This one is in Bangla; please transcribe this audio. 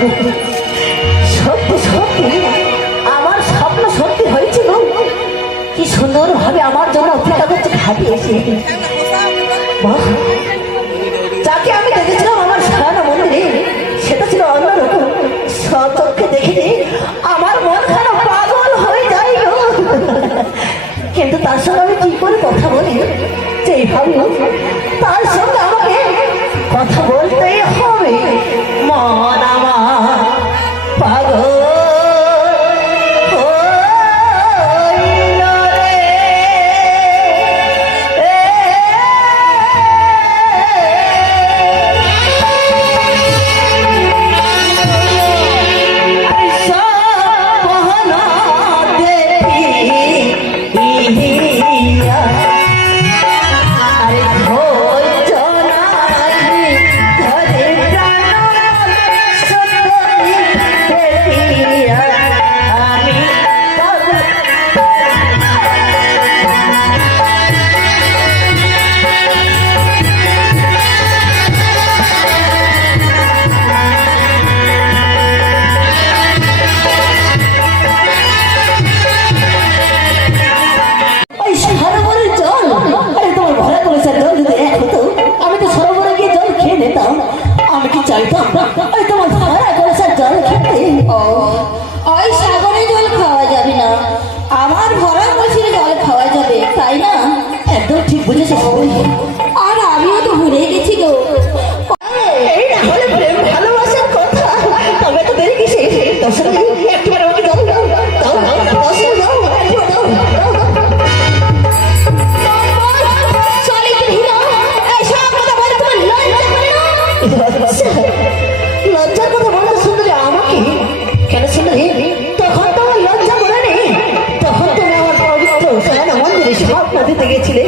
সত্যি সত্যি আমার স্বপ্ন সত্যি হয়েছিল। কি সুন্দর ভাবে আমার জন্য অপেক্ষা করছে ঘাটে এসে। যাকে আমি দেখেছিলাম আমার সারানা মন্দিরে, সেটা ছিল অন্যরকম। সচক্ষে দেখে আমার মন খারাপ পাগল হয়ে যায়। কিন্তু তার সঙ্গে আমি কি করে কথা বলি, যেইভাবে তার সঙ্গে আমাকে কথা বলতেই হবে। মন আমার পাগল আর আমিও তো ভুলে গেছি গো। এই না হলে প্রেম ভালোবাসার কথা, তবে তো দেরি কিসে? একবার আমাকে দাও দাও দাও দাও দাও দাও লজ্জার কথা বলতে সুন্দরী আমাকে কেন? সুন্দরী তখন তো আমার লজ্জা করে নেই, তখন তুমি আমার পবিত্র সারানা মন্দিরে স্বপ্ন দিতে গেছিলে।